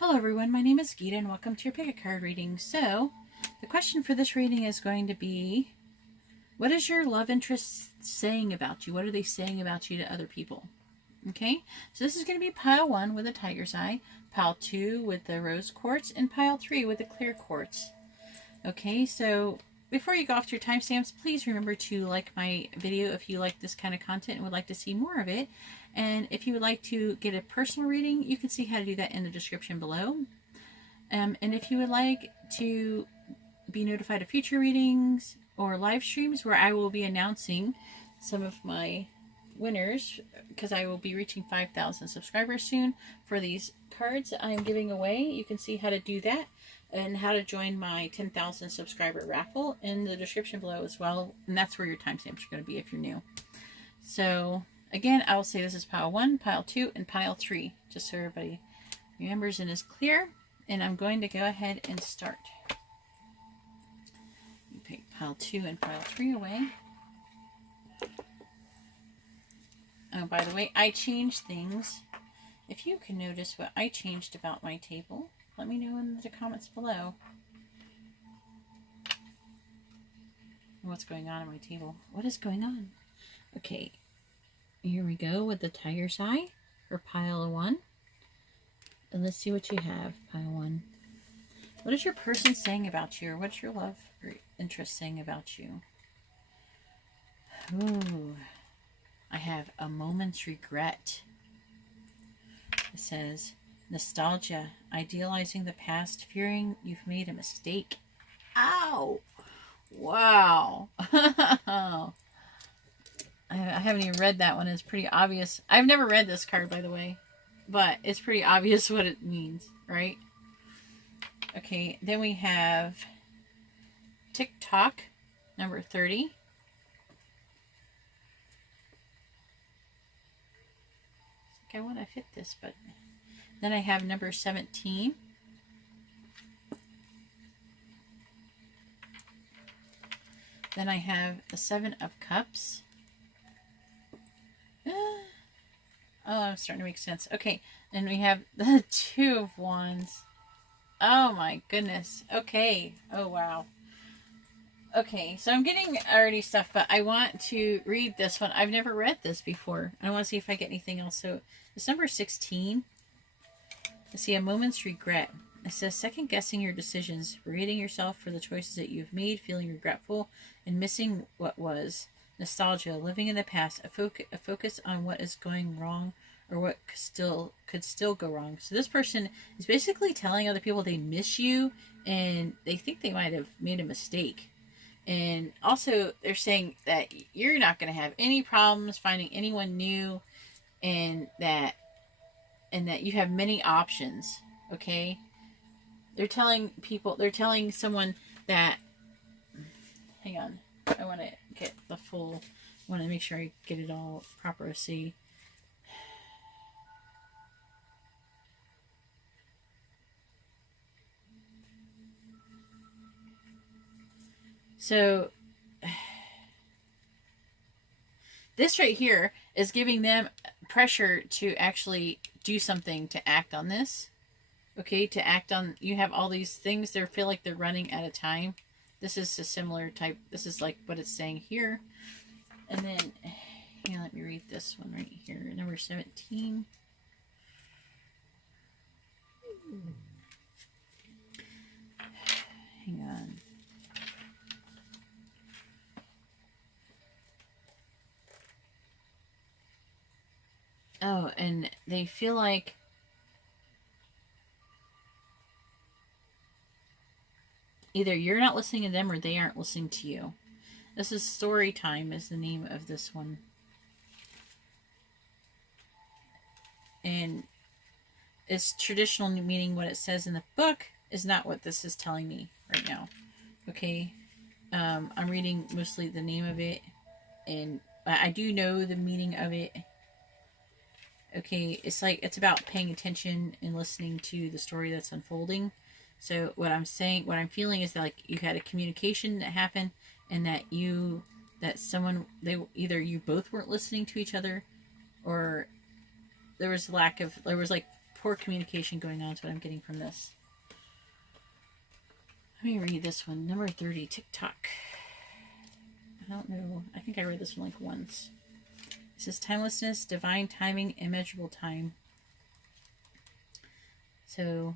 Hello everyone, my name is Geeta and welcome to your pick a card reading. So, the question for this reading is going to be, what is your love interest saying about you? What are they saying about you to other people? Okay, so this is going to be pile 1 with a tiger's eye, pile 2 with the rose quartz, and pile 3 with the clear quartz. Okay, so before you go off to your timestamps, please remember to like my video if you like this kind of content and would like to see more of it. And if you would like to get a personal reading, you can see how to do that in the description below. And if you would like to be notified of future readings or live streams where I will be announcing some of my winners, because I will be reaching 5,000 subscribers soon for these cards I am giving away, you can see how to do that and how to join my 10,000 subscriber raffle in the description below as well. And that's where your timestamps are going to be if you're new. So again, I will say this is pile 1, pile 2, and pile 3, just so everybody remembers and is clear. And I'm going to go ahead and start. You pick pile 2 and pile 3 away. Oh, by the way, I changed things. If you can notice what I changed about my table, let me know in the comments below. What's going on my table? What is going on? Okay, here we go with the tiger's eye for pile 1. And let's see what you have, pile 1. What is your person saying about you, or what's your love or interest saying about you? Ooh, I have a moment's regret. It says, nostalgia, idealizing the past, fearing you've made a mistake. Ow! Wow. I haven't even read that one. It's pretty obvious. I've never read this card, by the way, but it's pretty obvious what it means, right? Okay, then we have TikTok, number 30. I want to fit this, but then I have number 17. Then I have the 7 of Cups. Oh, I'm starting to make sense. Okay, then we have the 2 of Wands. Oh my goodness. Okay. Oh wow. Okay, so I'm getting already stuff, but I want to read this one. I've never read this before. I want to see if I get anything else. So it's number 16. I see a moment's regret. It says second guessing your decisions, berating yourself for the choices that you've made, feeling regretful, and missing what was. Nostalgia, living in the past, a focus on what is going wrong or what could still go wrong. So this person is basically telling other people they miss you and they think they might have made a mistake. And also they're saying that you're not going to have any problems finding anyone new, and that you have many options. Okay, they're telling someone that, hang on, I want to get the full, I want to make sure I get it all proper. See, so this right here is giving them pressure to actually do something, to act on this. Okay, to act on, you have all these things, they feel like they're running out of time. This is a similar type, this is like what it's saying here. And then, yeah, let me read this one right here, number 17. Hang on. Oh, and they feel like either you're not listening to them or they aren't listening to you. This is Story Time is the name of this one. And it's traditional, meaning what it says in the book is not what this is telling me right now. Okay. I'm reading mostly the name of it, and I do know the meaning of it. Okay, it's like, it's about paying attention and listening to the story that's unfolding. So what I'm saying, what I'm feeling is that, like, you had a communication that happened, and that someone, either you both weren't listening to each other, or there was like poor communication going on is what I'm getting from this. Let me read this one. Number 30, TikTok. I don't know. I think I read this one like once. It says timelessness, divine timing, immeasurable time. So,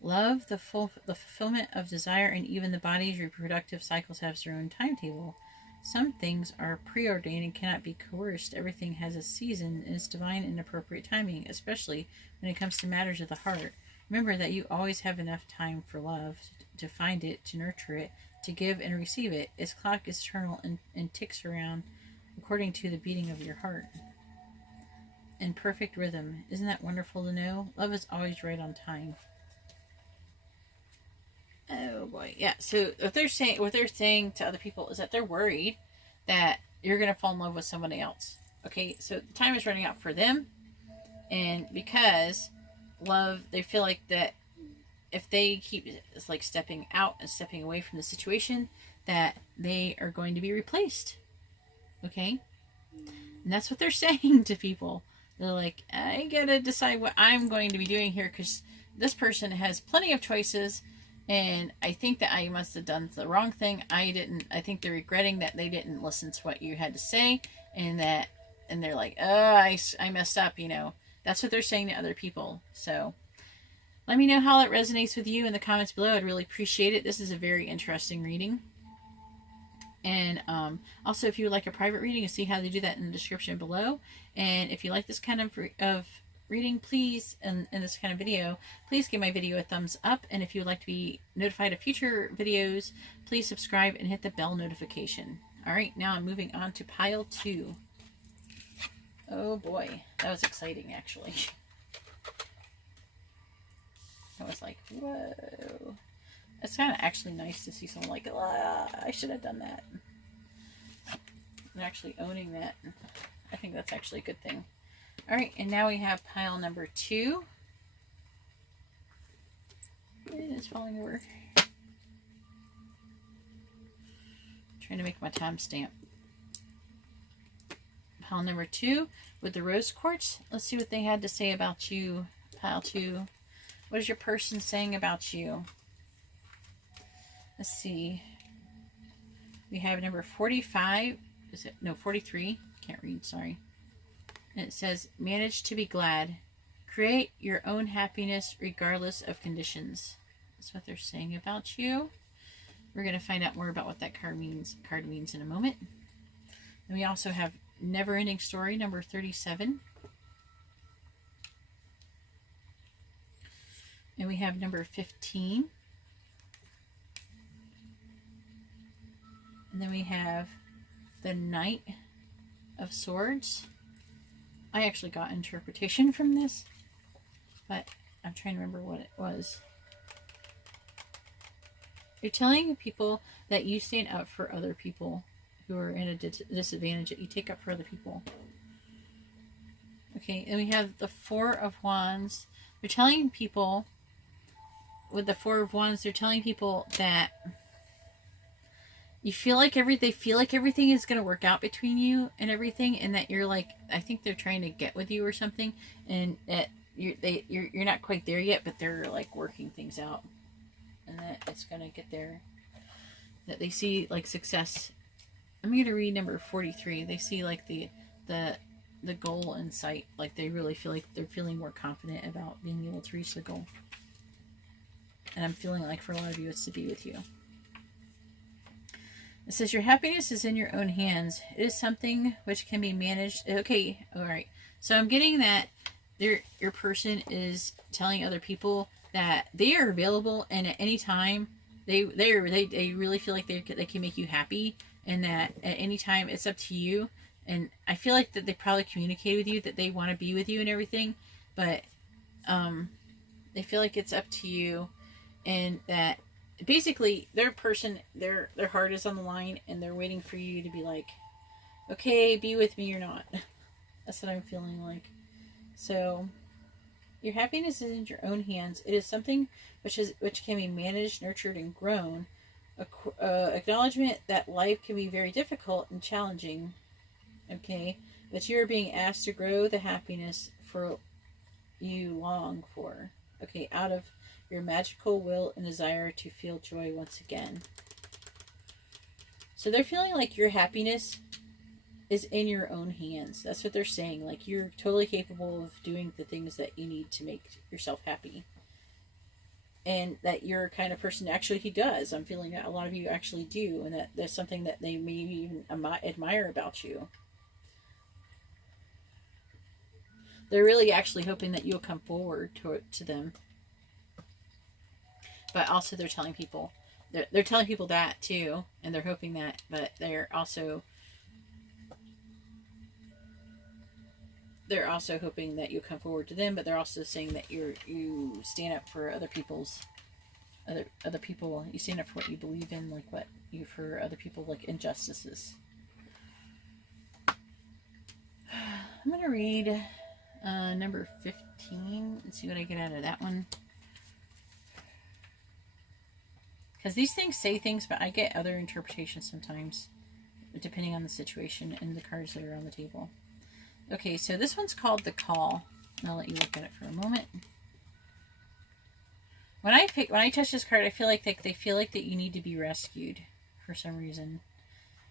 love, the fulfillment of desire, and even the body's reproductive cycles have their own timetable. Some things are preordained and cannot be coerced. Everything has a season and is divine and appropriate timing, especially when it comes to matters of the heart. Remember that you always have enough time for love, to find it, to nurture it, to give and receive it. Its clock is eternal and ticks around according to the beating of your heart. In perfect rhythm. Isn't that wonderful to know? Love is always right on time. Oh boy, yeah. So what they're saying to other people is that they're worried that you're gonna fall in love with somebody else. Okay, so the time is running out for them, and because love, they feel like that if they keep like stepping out and stepping away from the situation, that they are going to be replaced. Okay, and that's what they're saying to people. They're like, I gotta decide what I'm going to be doing here because this person has plenty of choices. And I think that I must have done the wrong thing. I think they're regretting that they didn't listen to what you had to say. And they're like, oh, I messed up, you know. That's what they're saying to other people. So let me know how that resonates with you in the comments below. I'd really appreciate it. This is a very interesting reading. And also, if you would like a private reading, you'll see how they do that in the description below. And if you like this kind of reading, please, in this kind of video, please give my video a thumbs up, and if you would like to be notified of future videos, please subscribe and hit the bell notification. Alright, now I'm moving on to pile 2. Oh boy, that was exciting actually. I was like, whoa. It's kind of actually nice to see someone like, I should have done that. And actually owning that. I think that's actually a good thing. Alright, and now we have pile number 2. It's falling over. Trying to make my timestamp. Pile number 2 with the rose quartz. Let's see what they had to say about you. Pile 2. What is your person saying about you? Let's see. We have number 45. Is it? No, 43. Can't read, sorry. And it says, manage to be glad. Create your own happiness regardless of conditions. That's what they're saying about you. We're going to find out more about what that card means in a moment. And we also have Never Ending Story, number 37. And we have number 15. And then we have the Knight of Swords. I actually got interpretation from this, but I'm trying to remember what it was. You're telling people that you stand up for other people who are in a disadvantage, that you take up for other people. Okay, and we have the Four of Wands. They're telling people, with the Four of Wands, they're telling people that you feel like they feel like everything is going to work out between you and everything, and that you're like, I think they're trying to get with you or something, and that you're not quite there yet, but they're like working things out, and that it's going to get there. That they see like success. I'm going to read number 43. They see like the goal in sight. Like they really feel like they're feeling more confident about being able to reach the goal. And I'm feeling like for a lot of you, it's to be with you. It says, your happiness is in your own hands. It is something which can be managed. Okay, all right. So I'm getting that your person is telling other people that they are available, and at any time they really feel like they can make you happy, and that at any time it's up to you. And I feel like that they probably communicate with you that they want to be with you and everything, but they feel like it's up to you, and that basically their person, their heart is on the line, and they're waiting for you to be like, okay, be with me or not. That's what I'm feeling like. So your happiness is in your own hands. It is something which can be managed, nurtured, and grown. Acknowledgement that life can be very difficult and challenging. Okay, but you are being asked to grow the happiness for you long for. Okay, out of your magical will and desire to feel joy once again. So they're feeling like your happiness is in your own hands. That's what they're saying. Like, you're totally capable of doing the things that you need to make yourself happy. And that you're a kind of person, actually, he does. I'm feeling that a lot of you actually do. And that there's something that they maybe even admire about you. They're really actually hoping that you'll come forward to them. But also they're telling people, they're telling people that too. And they're hoping that, but they're also hoping that you'll come forward to them, but they're also saying that you stand up for other people's other people. You stand up for what you believe in, like what you for other people, like injustices. I'm gonna read number 15 and see what I get out of that one. Because these things say things, but I get other interpretations sometimes, depending on the situation and the cards that are on the table. Okay, so this one's called The Call. I'll let you look at it for a moment. When I touch this card, I feel like they feel like that you need to be rescued for some reason.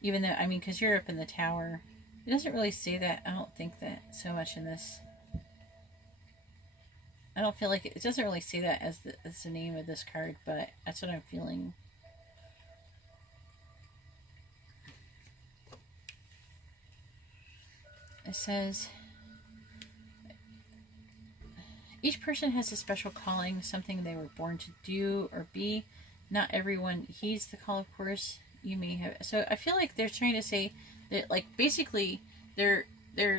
Even though, I mean, because you're up in the tower. It doesn't really say that. I don't think that so much in this. I don't feel like it doesn't really say that as the name of this card, but that's what I'm feeling. It says, each person has a special calling, something they were born to do or be. Not everyone heeds the call, of course. You may have. So I feel like they're trying to say that, like, basically they're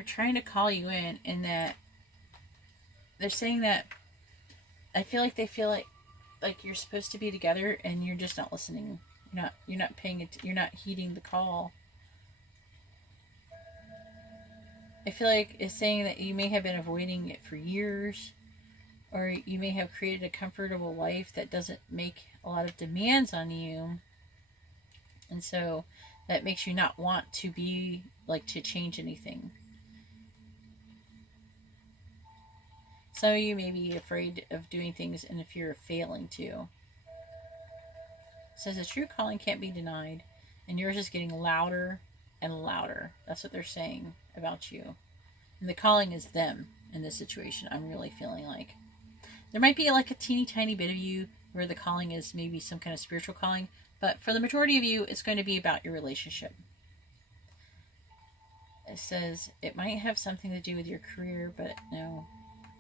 trying to call you in, and that they're saying that I feel like they feel like you're supposed to be together and you're just not listening. You're not paying it. You're not heeding the call. I feel like it's saying that you may have been avoiding it for years, or you may have created a comfortable life that doesn't make a lot of demands on you, and so that makes you not want to be to change anything. Some of you may be afraid of doing things in a fear of failing too. It says a true calling can't be denied, and yours is getting louder and louder. That's what they're saying about you. And the calling is them in this situation. I'm really feeling like there might be like a teeny tiny bit of you where the calling is maybe some kind of spiritual calling, but for the majority of you, it's going to be about your relationship. It says it might have something to do with your career, but no.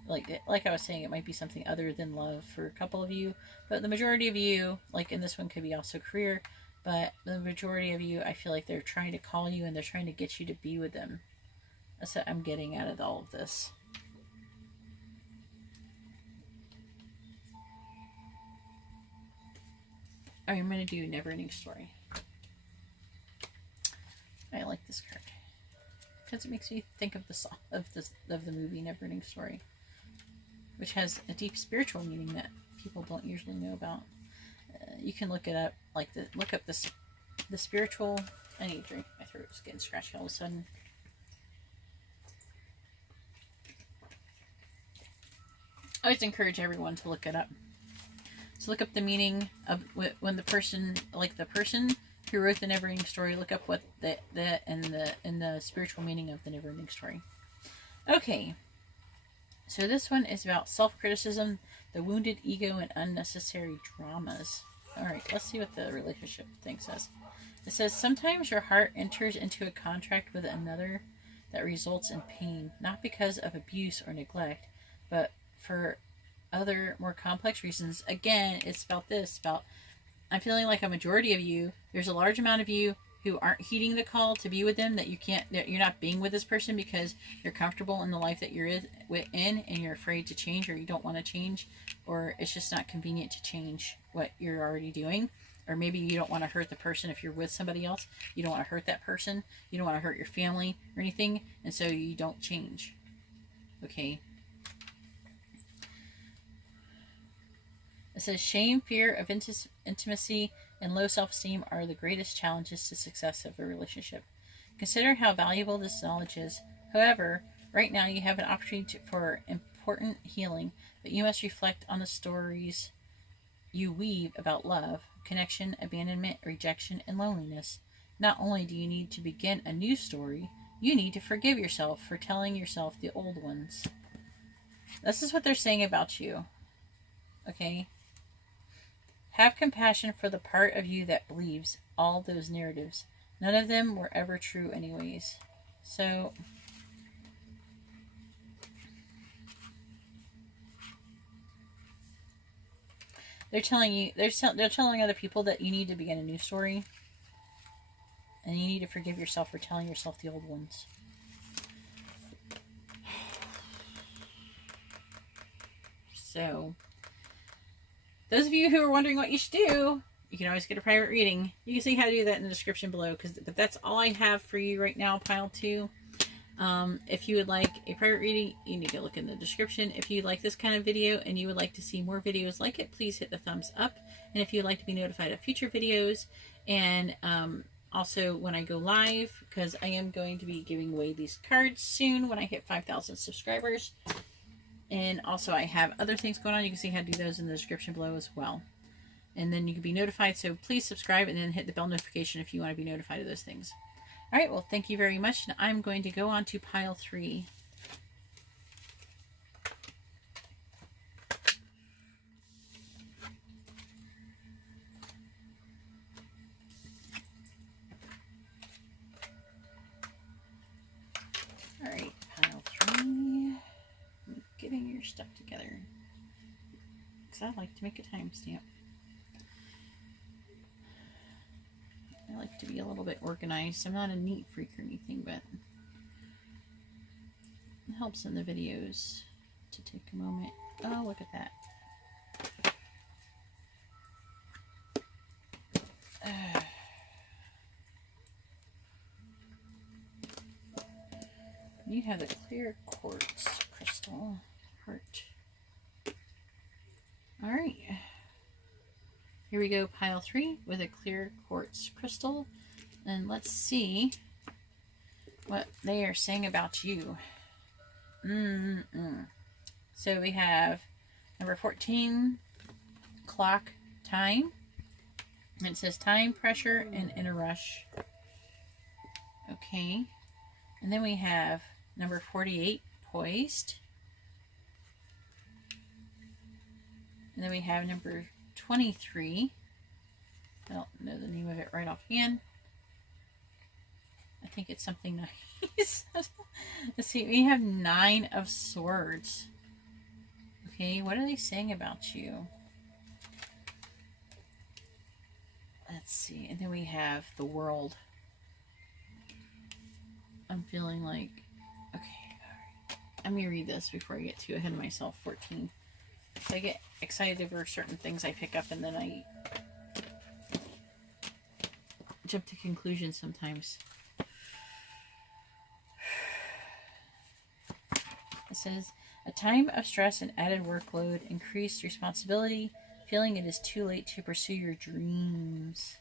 Like I was saying, it might be something other than love for a couple of you, but the majority of you, like in this one, could be also career, but the majority of you, I feel like they're trying to call you and they're trying to get you to be with them. That's what I'm getting out of all of this. All right, I'm going to do Never Ending Story. I like this card because it makes me think of the song of the movie Never Ending Story, which has a deep spiritual meaning that people don't usually know about. You can look it up, look up the spiritual. I need a drink. My throat's getting scratchy all of a sudden. I always encourage everyone to look it up. So look up the meaning of when the person who wrote the Never Ending Story. Look up what the spiritual meaning of the Never Ending Story. Okay. So this one is about self-criticism, the wounded ego, and unnecessary dramas. Alright, let's see what the relationship thing says. It says, sometimes your heart enters into a contract with another that results in pain, not because of abuse or neglect, but for other more complex reasons. Again, it's about I'm feeling like a majority of you, there's a large amount of you who aren't heeding the call to be with them, that you're not being with this person because you're comfortable in the life that you're in and you're afraid to change, or you don't want to change, or it's just not convenient to change what you're already doing. Or maybe you don't want to hurt the person if you're with somebody else. You don't want to hurt that person. You don't want to hurt your family or anything, and so you don't change. Okay. It says shame, fear of intimacy, and low self-esteem are the greatest challenges to success of a relationship. Consider how valuable this knowledge is. However, right now you have an opportunity for important healing, but you must reflect on the stories you weave about love, connection, abandonment, rejection, and loneliness. Not only do you need to begin a new story, you need to forgive yourself for telling yourself the old ones. This is what they're saying about you. Okay? Have compassion for the part of you that believes all those narratives. None of them were ever true anyways. So, they're telling you, they're telling other people that you need to begin a new story. And you need to forgive yourself for telling yourself the old ones. So, those of you who are wondering what you should do, you can always get a private reading. You can see how to do that in the description below, but that's all I have for you right now, pile 2. If you would like a private reading, you need to look in the description. If you like this kind of video and you would like to see more videos like it, please hit the thumbs up. And if you'd like to be notified of future videos, and also when I go live, because I am going to be giving away these cards soon when I hit 5,000 subscribers. And also I have other things going on. You can see how to do those in the description below as well. And then you can be notified. So please subscribe and then hit the bell notification if you want to be notified of those things. All right. Well, thank you very much. Now I'm going to go on to pile 3. All right. Pile 3. Getting your stuff together. Because I like to make a timestamp. I like to be a little bit organized. I'm not a neat freak or anything, but it helps in the videos to take a moment. Oh, look at that. You have the clear quartz crystal heart. All right. Here we go, pile 3 with a clear quartz crystal. And let's see what they are saying about you. So we have number 14, clock, time. And it says time, pressure, and in a rush. Okay. And then we have number 48, poised. And then we have number 23. I don't know the name of it right offhand. I think it's something nice. Let's see. We have 9 of swords. Okay, what are they saying about you? Let's see. And then we have the world. I'm feeling like... Okay, alright. I'm going to read this before I get too ahead of myself. 14. So I get excited over certain things I pick up and then I jump to conclusions sometimes. It says, a time of stress and added workload, increased responsibility, feeling it is too late to pursue your dreams.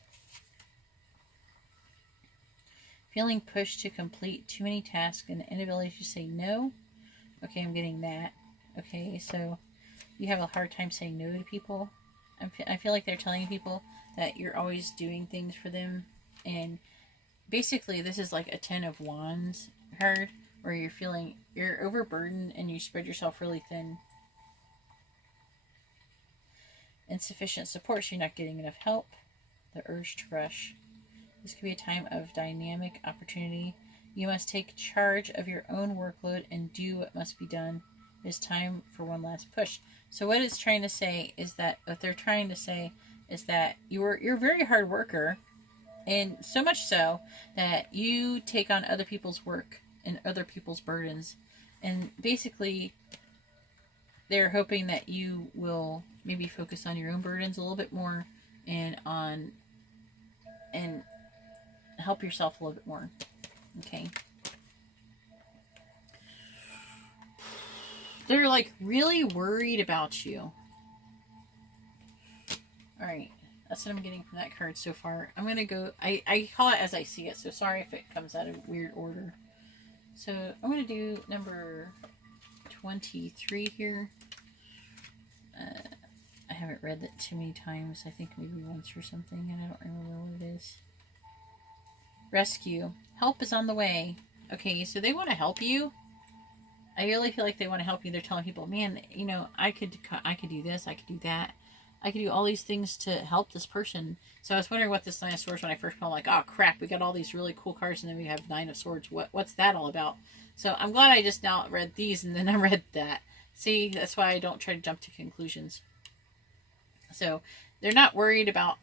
Feeling pushed to complete too many tasks and inability to say no. Okay, I'm getting that. Okay, so you have a hard time saying no to people. I feel like they're telling people that you're always doing things for them. And basically, this is like a 10 of Wands card, where you're feeling you're overburdened and you spread yourself really thin. Insufficient support, so you're not getting enough help. The urge to rush. This could be a time of dynamic opportunity. You must take charge of your own workload and do what must be done. It is time for one last push. So what it's trying to say is that, what they're trying to say is that you're a very hard worker, and so much so that you take on other people's work and other people's burdens. And basically, they're hoping that you will maybe focus on your own burdens a little bit more and help yourself a little bit more. Okay. They're like really worried about you. Alright. That's what I'm getting from that card so far. I'm going to go... I call it as I see it, so sorry if it comes out of weird order. So I'm going to do number 23 here. I haven't read that too many times. I think maybe once or something, and I don't remember what it is. Rescue. Help is on the way. Okay, so they want to help you. I really feel like they want to help you. They're telling people, man, you know, I could do this, I could do that. I could do all these things to help this person. So I was wondering what this Nine of Swords, when I first called, like, oh crap, we got all these really cool cards, and then we have Nine of Swords. What's that all about? So I'm glad I just now read these, and then I read that. See, that's why I don't try to jump to conclusions. So they're not worried about,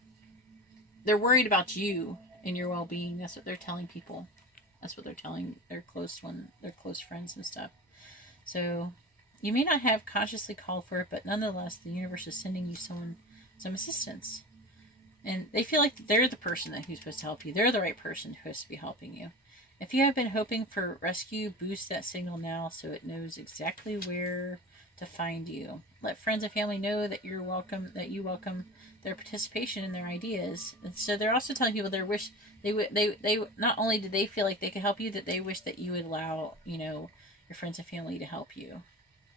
they're worried about you and your well-being. That's what they're telling people. That's what they're telling their close friends and stuff. So you may not have consciously called for it, but nonetheless, the universe is sending you some assistance. And they feel like they're the person who's supposed to help you. They're the right person who has to be helping you. If you have been hoping for rescue, boost that signal now so it knows exactly where to find you. Let friends and family know that you welcome their participation in their ideas. And so they're also telling people their wish they not only did they feel like they could help you, that they wish that you would allow, you know, your friends and family to help you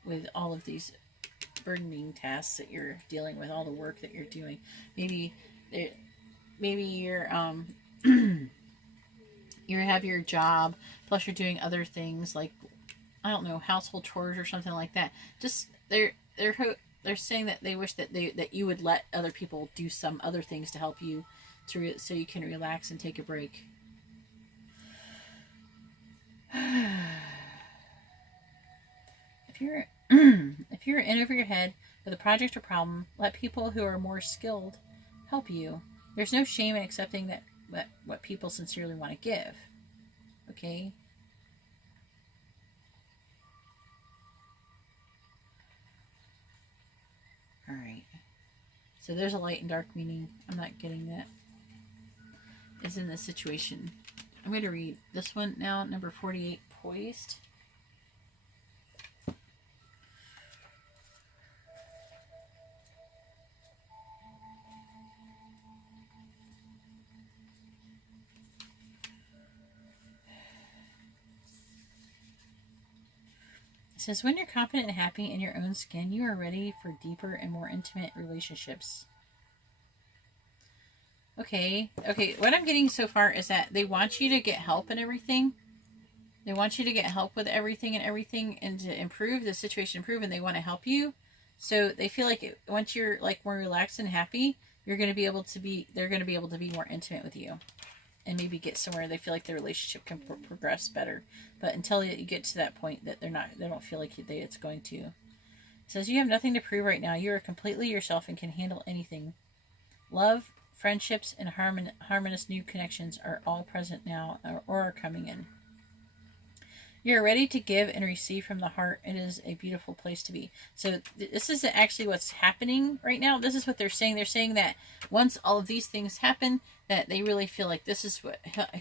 with all of these burdening tasks that you're dealing with, all the work that you're doing. Maybe you're you have your job, plus you're doing other things like, I don't know, household chores or something like that. Just they're saying that they wish that you would let other people do some other things to help you, so you can relax and take a break. If you're in over your head with a project or problem, let people who are more skilled help you. There's no shame in accepting that what people sincerely want to give. Okay? Alright. So there's a light and dark meaning. I'm not getting that. Is in this situation. I'm going to read this one now, number 48, Poised. It says, when you're confident and happy in your own skin, you are ready for deeper and more intimate relationships. Okay, what I'm getting so far is that they want you to get help and everything. They want you to get help with everything and to improve the situation, and they want to help you. So they feel like once you're like more relaxed and happy, they're going to be able to be more intimate with you. And maybe get somewhere they feel like the relationship can progress better. But until you get to that point, that they don't feel like it's going to. It says, you have nothing to prove right now. You are completely yourself and can handle anything. Love, friendships, and harmonious new connections are all present now or are coming in. You are ready to give and receive from the heart. It is a beautiful place to be. So this is actually what's happening right now. This is what they're saying. They're saying that once all of these things happen, that they really feel like this is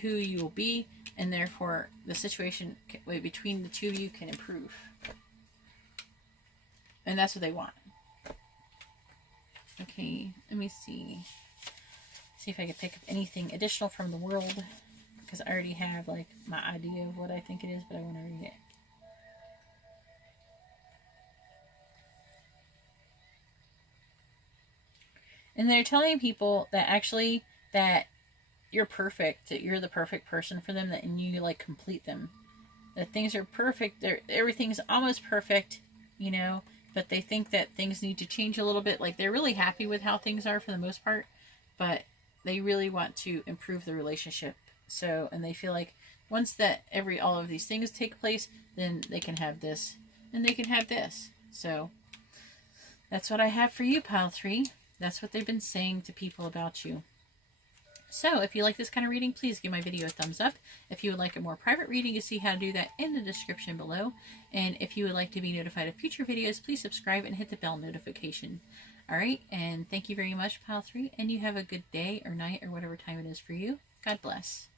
who you will be, and therefore the situation between the two of you can improve. And that's what they want. Okay, let me see. See if I can pick up anything additional from the world, because I already have like my idea of what I think it is, but I want to read it. And they're telling people that actually that you're perfect, that you're the perfect person for them, and you like complete them. That things are perfect, everything's almost perfect, you know, but they think that things need to change a little bit. Like they're really happy with how things are for the most part, but they really want to improve the relationship. So, and they feel like once that all of these things take place, then they can have this and they can have this. So that's what I have for you, Pile 3. That's what they've been saying to people about you. So if you like this kind of reading, please give my video a thumbs up. If you would like a more private reading, you see how to do that in the description below. And if you would like to be notified of future videos, please subscribe and hit the bell notification. All right, and thank you very much, Pile 3, and you have a good day or night or whatever time it is for you. God bless.